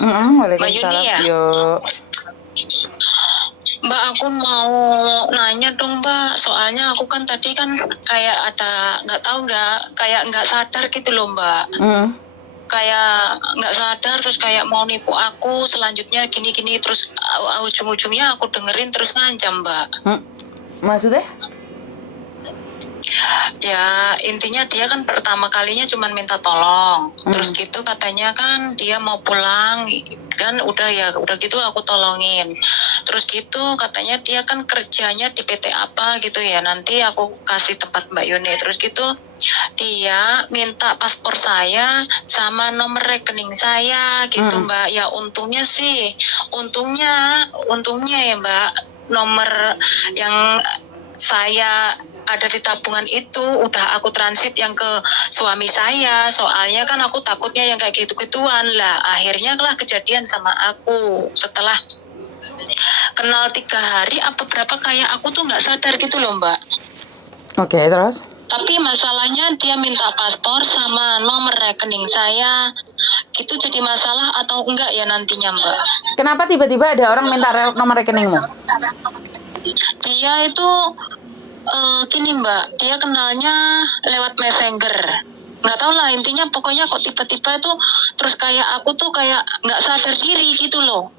Mbak Yuni Waalaikumsalam. ya. Yuk. Mbak, aku mau nanya dong Mbak, soalnya aku kan tadi kan kayak ada nggak tahu kayak nggak sadar gitu loh Mbak. Mm. Kayak nggak sadar terus kayak mau nipu aku selanjutnya gini-gini terus ujung-ujungnya aku dengerin terus ngancam Mbak. Maksudnya? Ya intinya dia kan pertama kalinya cuma minta tolong, terus gitu katanya kan dia mau pulang dan udah gitu aku tolongin, terus gitu katanya dia kan kerjanya di PT apa gitu ya, nanti aku kasih tempat Mbak Yuni, terus gitu dia minta paspor saya sama nomor rekening saya gitu Mbak. Ya untungnya ya Mbak, nomor yang saya ada di tabungan itu udah aku transit yang ke suami saya, soalnya kan aku takutnya yang kayak gitu-gituan lah. Akhirnya lah kejadian sama aku setelah kenal 3 hari apa berapa, kayak aku tuh nggak sadar gitu loh Mbak. Oke, terus? Tapi masalahnya dia minta paspor sama nomor rekening saya, gitu jadi masalah atau enggak ya nantinya Mbak? Kenapa tiba-tiba ada orang minta nomor rekeningmu? Dia itu gini Mbak, dia kenalnya lewat Messenger. Nggak tahu lah, intinya pokoknya kok tiba-tiba itu terus kayak aku tuh kayak nggak sadar diri gitu loh.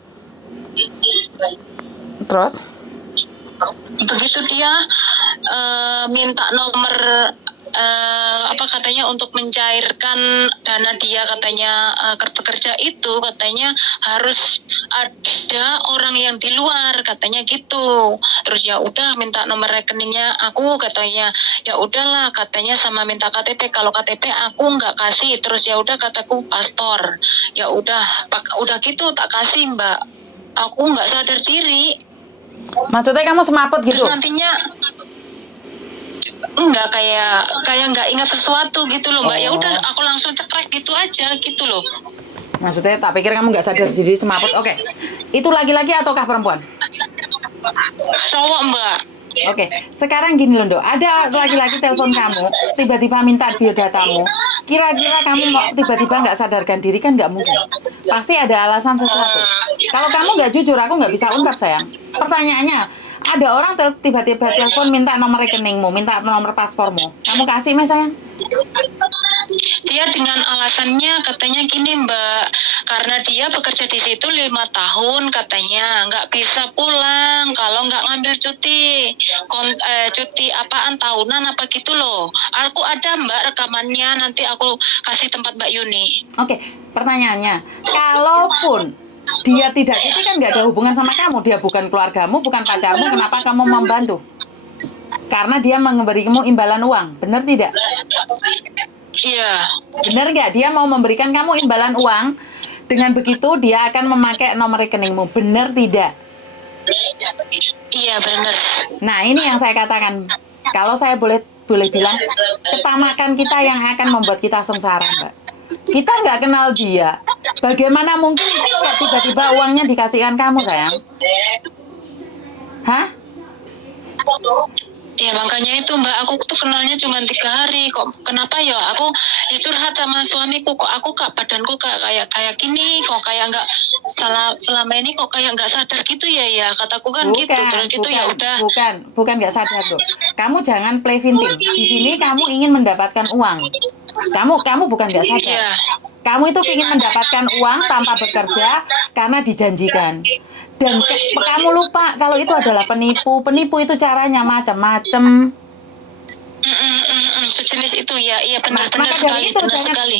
Terus? Begitu dia minta nomor apa katanya untuk mencairkan dana dia, katanya bekerja itu katanya harus ada orang yang di luar katanya gitu. Terus ya udah minta nomor rekeningnya aku, katanya ya udahlah katanya sama minta KTP, kalau KTP aku nggak kasih, terus ya udah kataku paspor, ya udah gitu tak kasih Mbak, aku nggak sadar diri. Maksudnya kamu semaput gitu? Terus nantinya enggak, kayak nggak ingat sesuatu gitu loh Mbak. Ya udah aku langsung cekrek gitu aja gitu loh. Maksudnya tak pikir kamu nggak sadar diri semaput. Oke. Itu laki-laki ataukah perempuan? Cowok Mbak. Oke, sekarang gini loh, Dok. Ada laki-laki telepon kamu, tiba-tiba minta biodatamu. Kira-kira kamu mau tiba-tiba nggak sadarkan diri kan nggak mungkin. Pasti ada alasan sesuatu. Kalau kamu nggak jujur, aku nggak bisa ungkap, sayang. Pertanyaannya, ada orang tiba-tiba telepon minta nomor rekeningmu, minta nomor paspormu. Kamu kasih, Mas, sayang? Dia dengan alasannya katanya gini Mbak, karena dia bekerja di situ 5 tahun katanya nggak bisa pulang kalau nggak ngambil cuti, cuti apaan tahunan apa gitu loh. Aku ada Mbak rekamannya, nanti aku kasih tempat Mbak Yuni. Oke, pertanyaannya, kalaupun dia tidak cuti kan nggak ada hubungan sama kamu, dia bukan keluargamu, bukan pacarmu, kenapa kamu membantu? Karena dia memberimu imbalan uang, benar tidak? Iya. Benar nggak? Dia mau memberikan kamu imbalan uang, dengan begitu dia akan memakai nomor rekeningmu, benar tidak? Iya benar. Nah, ini yang saya katakan. Kalau saya boleh bilang, ketamakan kita yang akan membuat kita sengsara, Mbak. Kita nggak kenal dia. Bagaimana mungkin kok tiba-tiba uangnya dikasihkan kamu, sayang? Hah? Ya makanya itu Mbak, aku tuh kenalnya cuma 3 hari kok. Kenapa ya? Aku curhat sama suamiku, kok aku badanku kayak gini, kok kayak nggak selama ini kok kayak nggak sadar gitu ya kataku kan gitu. Terus gitu ya udah. Bukan nggak sadar, Dok. Kamu jangan play victim. Di sini kamu ingin mendapatkan uang. Kamu bukan nggak sadar. Iya. Kamu itu ingin mendapatkan uang tanpa bekerja karena dijanjikan. Dan kamu lupa kalau itu adalah penipu. Penipu itu caranya macam-macam. Sejenis itu ya, iya benar Dari sekali, itu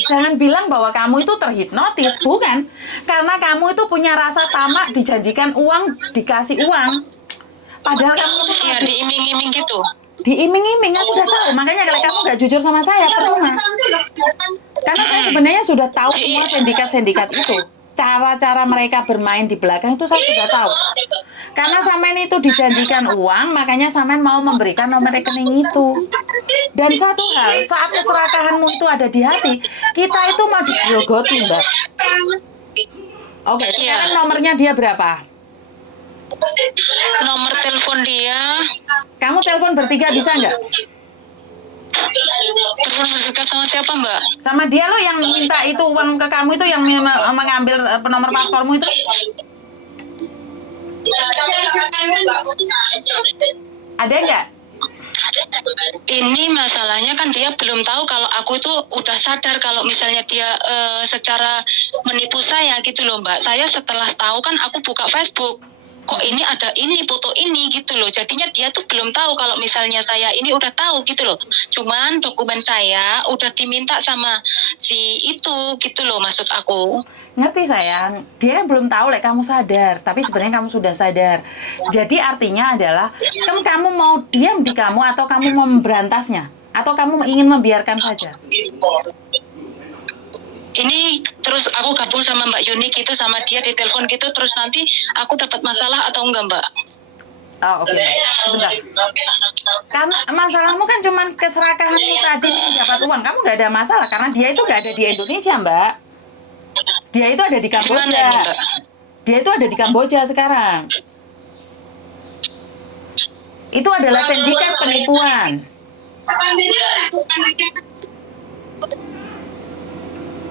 jangan bilang bahwa kamu itu terhipnotis, bukan. Karena kamu itu punya rasa tamak, dijanjikan uang, dikasih uang. Padahal kamu itu ya diiming-iming gitu. Diiming-iming, aku udah tahu. Makanya kalau kamu nggak jujur sama saya, percuma. Karena saya sebenarnya sudah tahu semua sindikat-sindikat itu. Cara-cara mereka bermain di belakang itu saya sudah tahu. Karena Samen itu dijanjikan uang, makanya Samen mau memberikan nomor rekening itu. Dan satu hal, saat keserakahanmu itu ada di hati, kita itu mau digrogoti, Mbak. Oke, sekarang nomornya dia berapa? Nomor telepon dia. Kamu telepon bertiga bisa nggak? Bersertifikat sama siapa Mbak? Sama dia lo yang minta itu uang ke kamu itu, yang mengambil nomor paspormu itu. Ada nggak? Ini masalahnya kan dia belum tahu kalau aku itu udah sadar kalau misalnya dia secara menipu saya gitu loh Mbak. Saya setelah tahu kan aku buka Facebook, kok ini ada ini foto ini gitu loh. Jadinya dia tuh belum tahu kalau misalnya saya ini udah tahu gitu loh. Cuman dokumen saya udah diminta sama si itu gitu loh maksud aku. Ngerti sayang, dia belum tahu kamu sadar, tapi sebenarnya kamu sudah sadar. Jadi artinya adalah, kan kamu mau diam di kamu atau kamu mau memberantasnya? Atau kamu ingin membiarkan saja? Ini terus aku gabung sama Mbak Yuni gitu, sama dia di telepon gitu, terus nanti aku dapat masalah atau enggak Mbak? Oh oke, sebentar. Karena masalahmu kan cuma keserakahanmu tadi dapat uang, kamu nggak ada masalah karena dia itu nggak ada di Indonesia Mbak. Dia itu ada di Kamboja. Gimana ini, Mbak? Dia itu ada di Kamboja sekarang. Itu adalah sindikat penipuan.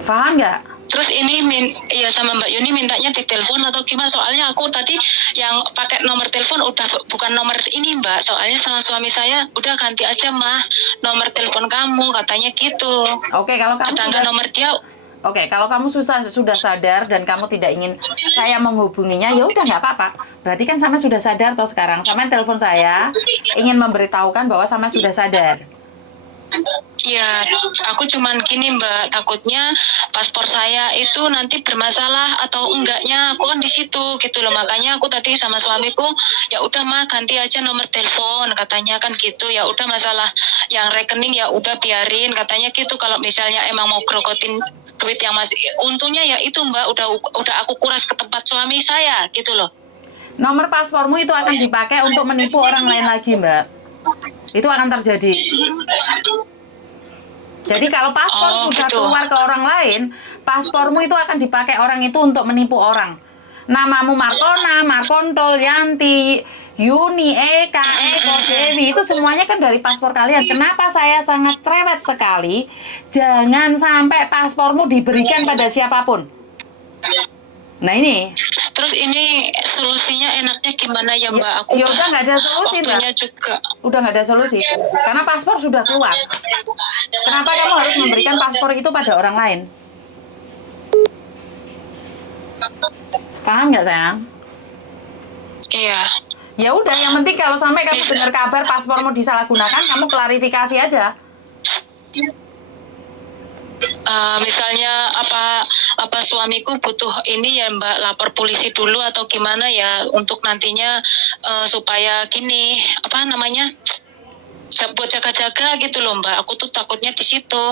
Paham nggak? Terus ini ya sama Mbak Yuni mintanya di telepon atau gimana? Soalnya aku tadi yang pakai nomor telepon udah bukan nomor ini Mbak. Soalnya sama suami saya udah ganti aja mah nomor telepon kamu katanya gitu. Oke, kalau kamu sedangkan nomor dia. Oke, kalau kamu sudah sadar dan kamu tidak ingin saya menghubunginya, ya udah nggak apa-apa. Berarti kan sama sudah sadar toh sekarang. Sama telepon saya ingin memberitahukan bahwa sama sudah sadar. Ya, aku cuman gini Mbak, takutnya paspor saya itu nanti bermasalah atau enggaknya aku kan di situ gitu loh. Makanya aku tadi sama suamiku, ya udah mah ganti aja nomor telepon katanya kan gitu. Ya udah masalah yang rekening ya udah biarin katanya gitu. Kalau misalnya emang mau grogotin duit yang masih, untungnya ya itu Mbak udah aku kuras ke tempat suami saya gitu loh. Nomor paspormu itu akan dipakai untuk menipu orang lain lagi Mbak. Itu akan terjadi. Jadi kalau paspor sudah gitu. keluar ke orang lain, paspormu itu akan dipakai orang itu untuk menipu orang. Namamu Markona, Markontol, Yanti, Yuni, Eka, Eko, Dewi, itu semuanya kan dari paspor kalian. Kenapa saya sangat cerewet sekali? Jangan sampai paspormu diberikan pada siapapun. Nah ini. Terus ini solusinya enaknya gimana ya Mbak? Aku Ya udah nggak ada solusi Mbak. waktunya juga. Udah nggak ada solusi. Karena paspor sudah keluar. Kenapa kamu harus memberikan paspor itu pada orang lain? Paham nggak sayang? Iya. Ya udah, yang penting kalau sampai kamu dengar kabar paspormu disalahgunakan, kamu klarifikasi aja. Misalnya apa suamiku butuh ini ya Mbak, lapor polisi dulu atau gimana ya untuk nantinya supaya gini apa namanya buat jaga-jaga gitu loh Mbak. Aku tuh takutnya di situ.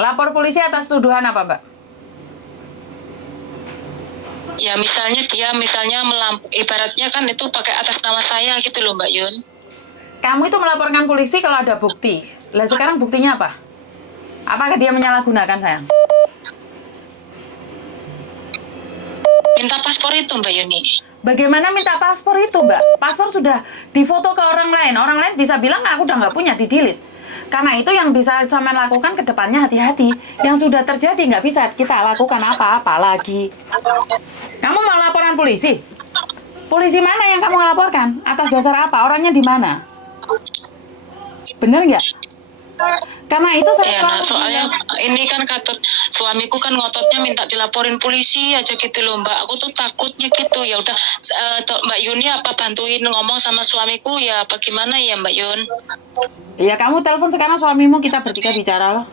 Lapor polisi atas tuduhan apa Mbak? Ya misalnya dia ibaratnya kan itu pakai atas nama saya gitu loh Mbak Yun. Kamu itu melaporkan polisi kalau ada bukti. Lah sekarang buktinya apa? Apakah dia menyalahgunakan sayang? Minta paspor itu Mbak Yuni. Bagaimana minta paspor itu Mbak? Paspor sudah difoto ke orang lain. Orang lain bisa bilang aku udah nggak punya, di-delete. Karena itu yang bisa sama lakukan ke depannya hati-hati. Yang sudah terjadi nggak bisa kita lakukan apa-apa lagi. Kamu mau laporan polisi? Polisi mana yang kamu laporkan? Atas dasar apa? Orangnya di mana? Bener nggak? Karena itu saya nah, soalnya ini kan kata suamiku kan ngototnya minta dilaporin polisi aja gitu loh Mbak. Aku tuh takutnya gitu. Ya udah Mbak Yuni apa bantuin ngomong sama suamiku ya apa gimana ya Mbak Yun? Ya kamu telepon sekarang suamimu, kita bertiga bicara loh.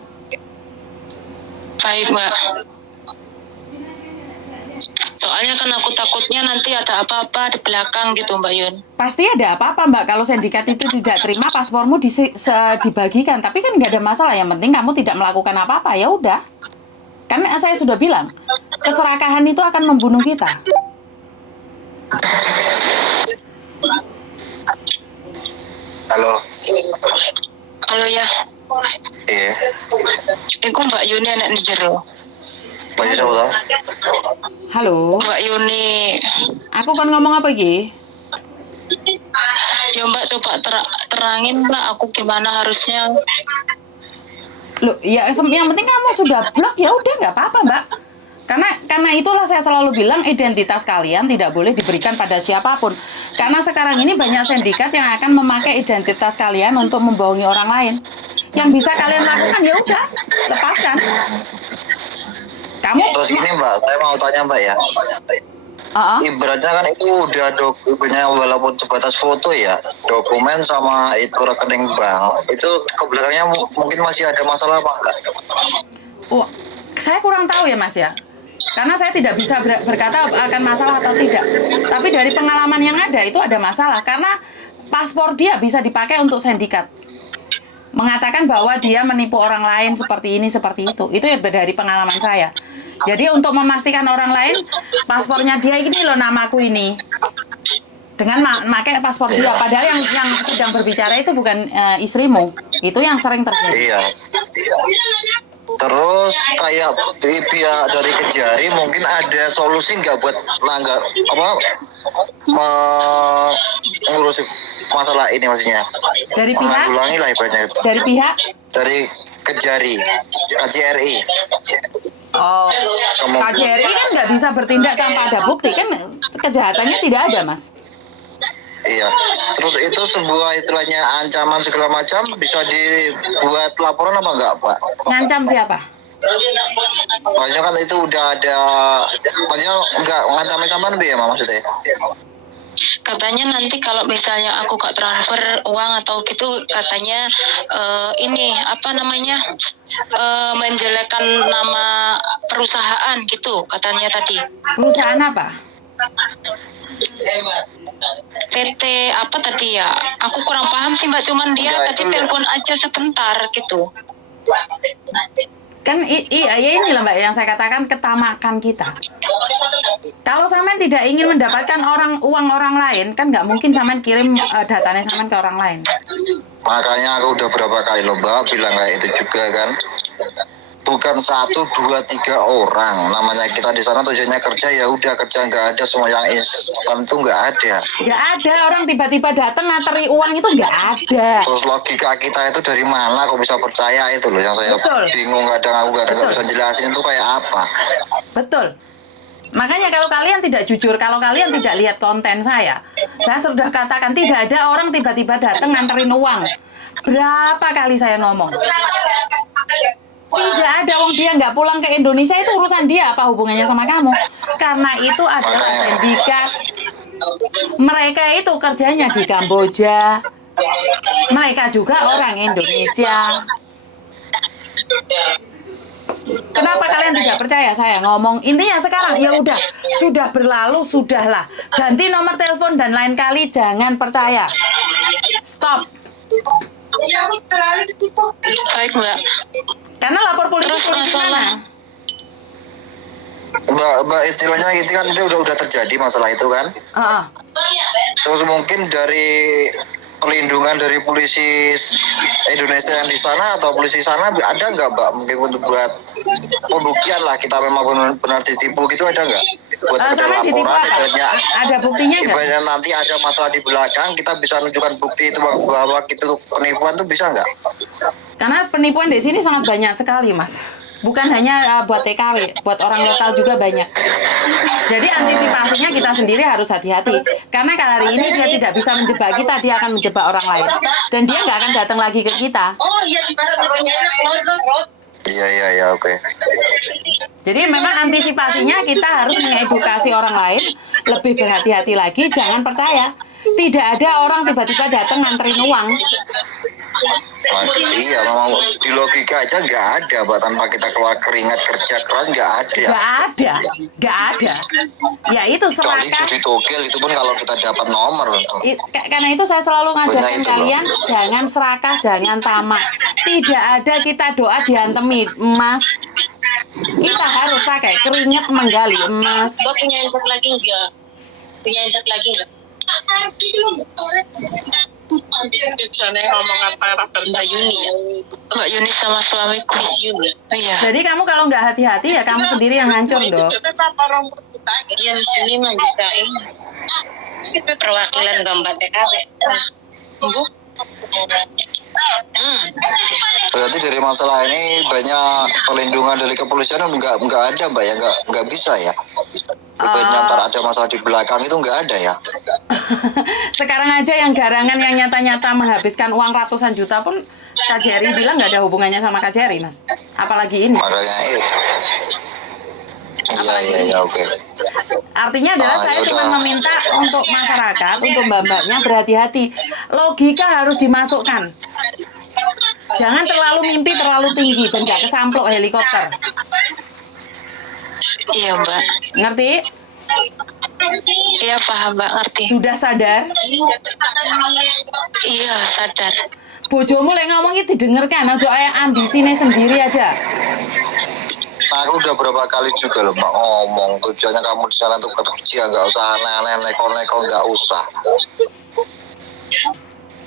Baik Mbak. Soalnya kan aku takutnya nanti ada apa-apa di belakang gitu Mbak Yun. Pasti ada apa-apa Mbak, kalau sindikat itu tidak terima paspormu dibagikan. Tapi kan nggak ada masalah, yang penting kamu tidak melakukan apa-apa, ya udah. Kan saya sudah bilang, keserakahan itu akan membunuh kita. Halo. Halo ya. Iya. Iku Mbak Yuni anak nih jero. Mbak Yuni siapa tau? Halo. Mbak Yuni. Aku kan ngomong apa Gi? Ya Mbak coba terangin Mbak aku gimana harusnya. Loh, ya yang penting kamu sudah blok ya udah nggak apa-apa, Mbak. Karena itulah saya selalu bilang identitas kalian tidak boleh diberikan pada siapapun. Karena sekarang ini banyak sindikat yang akan memakai identitas kalian untuk membohongi orang lain. Yang bisa kalian lakukan ya udah, lepaskan. Kamu Terus ini Mbak, saya mau tanya Mbak ya. Ibaratnya kan itu udah dokumennya walaupun sebatas foto ya, dokumen sama itu rekening bank, itu ke belakangnya mungkin masih ada masalah apa enggak? Oh, saya kurang tahu ya Mas ya. Karena saya tidak bisa berkata akan masalah atau tidak. Tapi dari pengalaman yang ada itu ada masalah. Karena paspor dia bisa dipakai untuk sindikat. Mengatakan bahwa dia menipu orang lain seperti ini, seperti itu. Itu ya dari pengalaman saya. Jadi untuk memastikan orang lain, paspornya dia ini loh namaku ini. Dengan memakai paspor dia. Padahal yang sedang berbicara itu bukan istrimu. Itu yang sering terjadi. Iya. Terus kayak pihak dari Kejari mungkin ada solusi nggak buat mengurusi masalah ini maksudnya? Dari pihak? Menanggulangi lah ibaratnya itu. Dari pihak? Dari Kejari, KJRI. Oh, KJRI kan nggak bisa bertindak tanpa ada bukti kan kejahatannya tidak ada Mas. Iya. Terus itu sebuah istilahnya ancaman segala macam bisa dibuat laporan apa enggak, Pak? Ngancam siapa? Maksudnya kan itu udah ada, maksudnya enggak ngancam-ancaman ya maksudnya? Katanya nanti kalau misalnya aku gak transfer uang atau gitu, katanya ini apa namanya menjelekkan nama perusahaan gitu katanya tadi. Perusahaan apa? PT apa tadi ya? Aku kurang paham sih Mbak, cuman dia tadi telepon aja sebentar gitu. Kan ya inilah Mbak yang saya katakan ketamakan kita. Kalau sampean tidak ingin mendapatkan uang orang lain, kan nggak mungkin sampean kirim datanya sampean ke orang lain. Makanya aku udah berapa kali loh Mbak bilang kayak itu juga kan. Bukan 1, 2, 3 orang. Namanya kita di sana tujuannya kerja, ya udah kerja, nggak ada semua yang instan tuh nggak ada. Nggak ada orang tiba-tiba datang ngateri uang itu nggak ada. Terus logika kita itu dari mana kok bisa percaya itu loh yang saya bingung, kadang aku nggak bisa jelasin itu kayak apa. Betul. Makanya kalau kalian tidak jujur, kalau kalian tidak lihat konten saya sudah katakan tidak ada orang tiba-tiba datang nganterin uang. Berapa kali saya ngomong? Tidak ada, wong dia nggak pulang ke Indonesia itu urusan dia, apa hubungannya sama kamu? Karena itu adalah sindikat. Mereka itu kerjanya di Kamboja. Mereka juga orang Indonesia. Kenapa kalian tidak percaya saya ngomong? Intinya sekarang ya udah, sudah berlalu, sudahlah. Ganti nomor telepon dan lain kali jangan percaya. Stop. Baik Mbak. Karena lapor polisi mana? Mbak istilahnya itu kan itu udah terjadi masalah itu kan. Terus mungkin dari perlindungan dari polisi Indonesia yang di sana atau polisi sana ada nggak Mbak mungkin untuk buat pembuktian lah kita memang benar ditipu gitu, ada nggak? Buat sekedar laporan ada buktinya nggak? Ibaratnya nanti ada masalah di belakang kita bisa menunjukkan bukti itu bahwa itu penipuan tuh bisa nggak? Karena penipuan di sini sangat banyak sekali, Mas. Bukan hanya buat TKW, buat orang lokal juga banyak. Jadi antisipasinya kita sendiri harus hati-hati. Karena hari ini dia tidak bisa menjebak kita, dia akan menjebak orang lain. Dan dia nggak akan datang lagi ke kita. Iya, oke. Jadi memang antisipasinya kita harus mengedukasi orang lain, lebih berhati-hati lagi, jangan percaya. Tidak ada orang tiba-tiba datang nganterin uang. Iya, memang di logika aja nggak ada, Mbak, tanpa kita keluar keringat kerja keras nggak ada. Nggak ada. Ya itu Kecuali serakah. judi togel itu pun kalau kita dapat nomor. Karena itu saya selalu ngajarkan kalian jangan serakah, jangan tamak. Tidak ada kita doa diantemi emas. Kita harus pakai keringat menggali emas. Mbak punya internet lagi enggak? Biasanya ngomong apa Mbak Yuni ya? Mbak Yuni sama suamiku. Oh iya. Jadi kamu kalau nggak hati-hati ya kamu sendiri yang hancur dong. Iya, di sini mah bisa ini. Perwakilan gambar TKW. Bu. Berarti dari masalah ini banyak perlindungan dari kepolisian nggak ada mbak ya, nggak bisa ya. Banyak ntar ada masalah di belakang itu nggak ada ya. Sekarang aja yang garangan yang nyata-nyata menghabiskan uang ratusan juta pun KJRI bilang nggak ada hubungannya sama KJRI, Mas. Apalagi ini. Makanya iya oke. Artinya adalah saya yaudah. cuma meminta untuk masyarakat, untuk mbak-mbaknya berhati-hati. Logika harus dimasukkan. Jangan terlalu mimpi terlalu tinggi dan nggak kesamplok helikopter. Iya Mbak. Ngerti? Iya paham Mbak, ngerti. Sudah sadar? Iya sadar. Bojomu lek ngomong iki didengarkan, ojo aya ambisine sendiri aja. Aku udah berapa kali juga loh mbak ngomong tujuannya kamu di sana tuh kerja, nggak usah aneh-aneh neko-neko, nggak usah.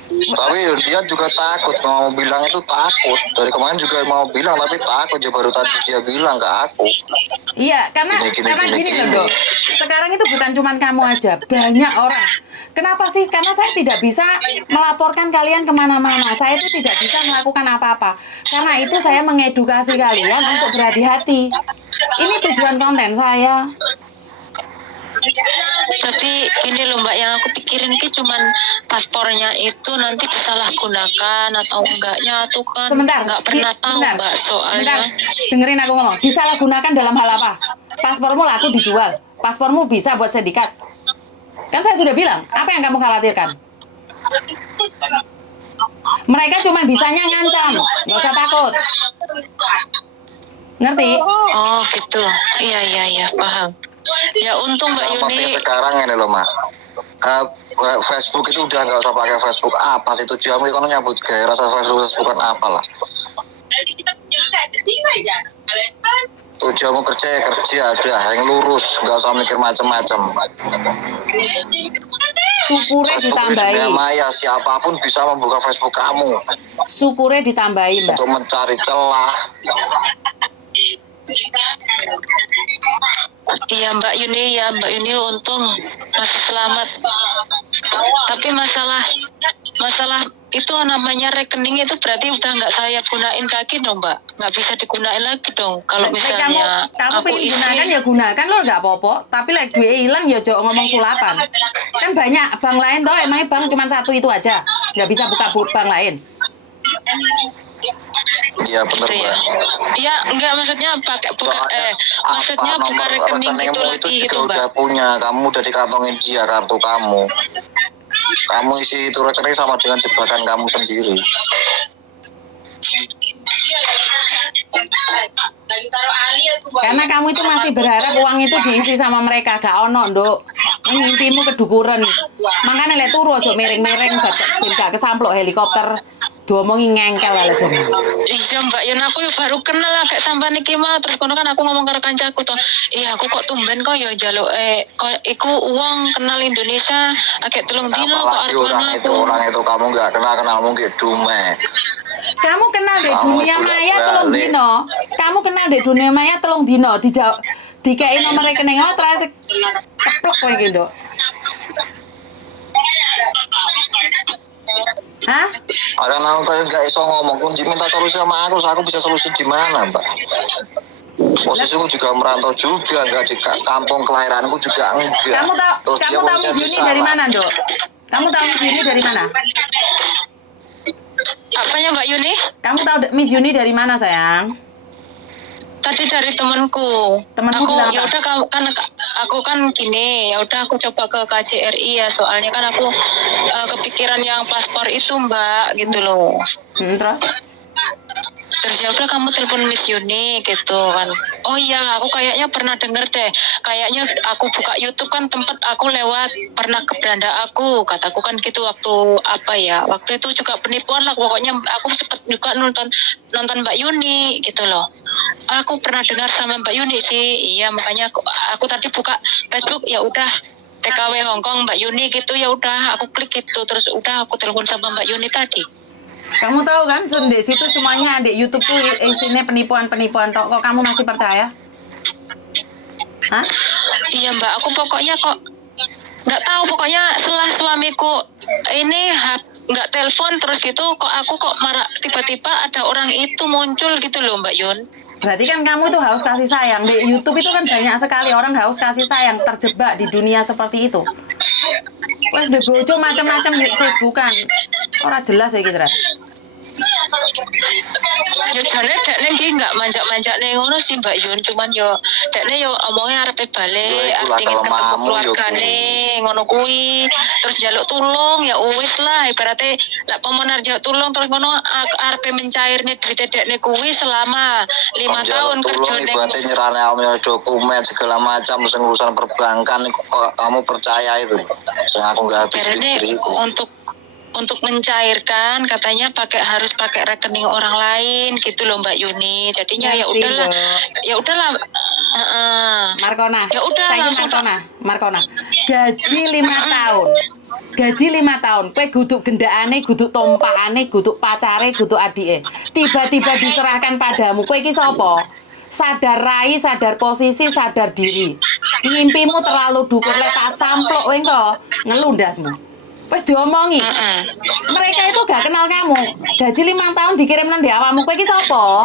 Tapi dia juga takut, mau bilang itu takut. Dari kemarin juga mau bilang tapi takut, ya baru tadi dia bilang ke aku. Iya, karena gini loh, Dok. Sekarang itu bukan cuma kamu aja, banyak orang. Kenapa sih? Karena saya tidak bisa melaporkan kalian kemana-mana. Saya itu tidak bisa melakukan apa-apa. Karena itu saya mengedukasi kalian untuk berhati-hati. Ini tujuan konten saya. Tapi ini loh Mbak, yang aku pikirin ki cuman paspornya itu nanti disalahgunakan atau enggaknya tuh kan Sebentar, nggak pernah tahu Mbak soalnya. Dengerin aku ngomong. Disalahgunakan dalam hal apa? Paspormu laku dijual. Paspormu bisa buat sindikat. Kan saya sudah bilang, apa yang kamu khawatirkan? Mereka cuma bisanya ngancam, nggak usah takut. Ngerti? Oh gitu. Iya paham. Ya untung Mbak Yuni. Makanya sekarang ini loh mak. Facebook itu udah nggak usah pakai Facebook. Apa sih tujuanmu kalau nyambut gaya rasa Facebookan apa lah? Tujuanmu kerja ya kerja aja, yang lurus, nggak usah mikir macam-macam. Syukurnya ditambahi. Maya, siapapun bisa membuka Facebook kamu. Syukurnya ditambahi Mbak. Untuk mencari celah. Iya Mbak Yuni untung masih selamat. Tapi masalah itu namanya rekening itu berarti udah nggak saya gunain lagi dong Mbak, nggak bisa digunain lagi dong. Kalau misalnya kamu aku pengen isi, gunakan ya gunakan loh, nggak apa-apa. Tapi like duit hilang ya jangan ngomong sulapan. Kan banyak bank lain toh, emangnya bank cuma satu itu aja, nggak bisa buka bank lain. Iya benar gitu ya. Iya enggak, maksudnya pakai maksudnya buka rekening itu lagi itu gitu juga Mbak. udah punya, kamu udah dikantongin dia kartu kamu. Kamu isi itu rekening sama dengan jebakan kamu sendiri. Karena kamu itu masih berharap uang itu diisi sama mereka, gak ono Nduk. Mimpimu kedukuran. Makanya lek turu aja miring-miring ben gak kesamplok helikopter. Diomongi ngengkel lek dong. Iya Mbak Yun, aku yo baru kenal lah kayak sampean iki mah, terus kono kan aku ngomong karo kancaku toh. Iya aku kok tumben kok yo njaluk kok iku uang kenal Indonesia agak 3 dino kok arep orang itu kamu nggak kenal mungkin dume. Kamu kenal deh dunia maya 3 dino. Kamu kenal deh dunia maya 3 dino dikei nomor rekening terakhir keplok kowe iki, Nduk. Hah? Karena aku kayak nggak iso ngomong, kunci minta solusi sama aku bisa solusi di mana, Mbak? Posisiku juga merantau juga, nggak di kampung kelahiranku juga enggak. Kamu tahu Miss Yuni dari mana, Dok? Kamu tahu Miss Yuni dari mana? Apanya Mbak Yuni? Kamu tahu Miss Yuni dari mana, sayang? Tadi dari temanku. Temanku bilang ya apa? udah aku kan gini, ya udah aku coba ke KJRI ya, soalnya kan aku kepikiran yang paspor itu Mbak gitu loh. Terus ya udah kamu telepon Miss Yuni gitu kan. Oh iya, aku kayaknya pernah denger deh. Kayaknya aku buka YouTube kan tempat aku lewat pernah ke beranda aku. Kataku kan gitu waktu apa ya? Waktu itu juga penipuan lah pokoknya. Aku sempat juga nonton Mbak Yuni gitu loh. Aku pernah dengar sama Mbak Yuni sih. Iya, makanya aku tadi buka Facebook, ya udah TKW Hongkong Mbak Yuni gitu, ya udah aku klik gitu, terus udah aku telepon sama Mbak Yuni tadi. Kamu tahu kan, di situ semuanya di YouTube tuh isinya penipuan-penipuan tok. Kok kamu masih percaya? Hah? Iya Mbak, aku pokoknya kok nggak tahu, pokoknya setelah suamiku ini nggak telepon terus gitu kok aku kok marah tiba-tiba ada orang itu muncul gitu loh Mbak Yun. Berarti kan kamu itu haus kasih sayang. Di YouTube itu kan banyak sekali orang haus kasih sayang terjebak di dunia seperti itu. Wes de bojo macam-macam di Facebookan. Ora jelas ya gitu lah. Yo jane dekne iki enggak manjak-manjakne ngono sih Mbak Yun, cuman yo dekne yo omongnya arepe balik, Yo, itulah arep pengen ketemu kelemahanmu, keluargane, ngono kuwi. Terus njaluk tulung ya wis lah, ibaratnya lek pemenar njaluk tulung terus ngono arepe mencairne duit dekne kuwi selama 5 tahun kerja ning ibaratnya nyerane dokumen segala macam urusan perbankan kok kamu percaya itu. Sing aku enggak habis pikir itu. Untuk mencairkan katanya harus pakai rekening orang lain gitu loh Mbak Yuni. Jadinya ya udahlah. Markona. Ya udah langsung Markona. Gaji 5 tahun. Gaji 5 tahun. Kowe guduk gendakane, guduk tompakane, guduk pacare, guduk adike. Tiba-tiba diserahkan padamu. Kowe iki sapa? Sadar rai, sadar posisi, sadar diri. Mimpimu terlalu dukur lek tak samplok kowe engko ngelundasmu. Wes diomongi. Mereka itu gak kenal kamu. Gaji 5 tahun dikirim nang awakmu. Kowe iki sapa?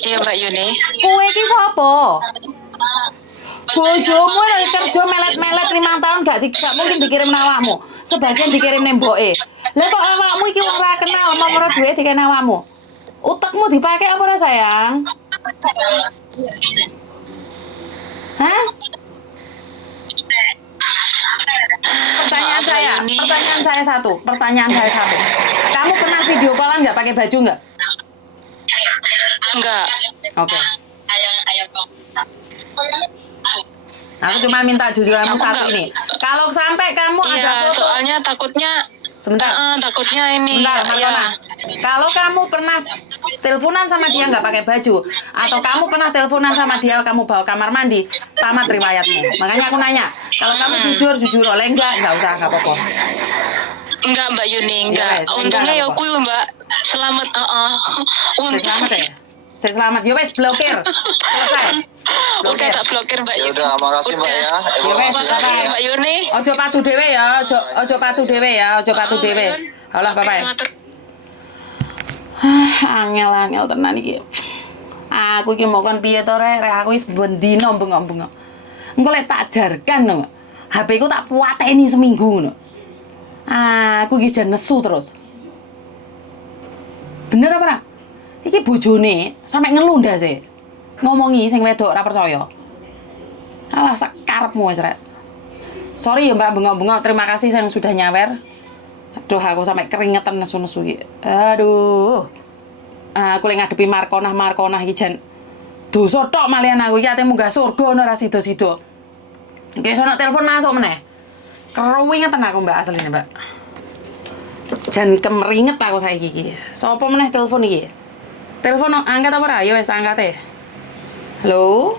Iya Mbak Yuni. Kowe iki sapa? Bojomu lagi kerja melet-melet 5 tahun gak mungkin dikirim nang awakmu. Sebagian dikirim nang mboke. Lah kok awakmu iki ora kenal nomor duit dikirim awakmu. Utekmu dipakai apa ora sayang? Hah? Pertanyaan saya satu. Kamu pernah video callan nggak pakai baju nggak? Enggak. Oke. Aku cuma minta jujuranmu satu ini. Kalau sampai kamu ada foto, soalnya takutnya takutnya ini. Sebentar, Markona. Kalau kamu pernah teleponan sama dia nggak pakai baju, atau kamu pernah teleponan sama dia kamu bawa kamar mandi, tamat riwayatmu. Makanya aku nanya, kalau kamu jujur oleh nggak usah, nggak apa-apa. Enggak Mbak Yuni, enggak. Yes, untungnya ya kuwi Mbak, selamat. Selamat ya. Saya selamat. Yo wes blokir. Selesai. Udah tak blokir Mbak Ya Yuni. udah, makasih Mbak ya. Yo wes, Makasih Mbak Yuni. Ojo patuh dhewe ya, ojo patuh dhewe. Alah, bye-bye. Angel tenan iki. Aku iki mau kon piye to rek, aku wis bendino bengok-bengok. Engko lek tak ajarkan no. HP ku tak puateni seminggu ngono. Aku iki jan nesu terus. Bener apa ora? Iki bojone sampe ngelunda sih. Ngomongi sing wedok ora percaya. Alah sak karepmu wis rek. Sorry ya Mbak bengok-bengok, terima kasih yang sudah nyawer. Aduh, aku sampai keringetan nesu-nesu iki. Aduh. Aku lagi ngadepi Markonah iki jan dosa tok malian aku iki ate munggah surga ora sida-sida. Iki sono telepon masuk meneh. Keringetan aku Mbak asline, Mbak. Jan kemeringet aku saiki iki. Sopo meneh telepon iki? Telepon angkat apa ora? Ya wis angkat e. Halo?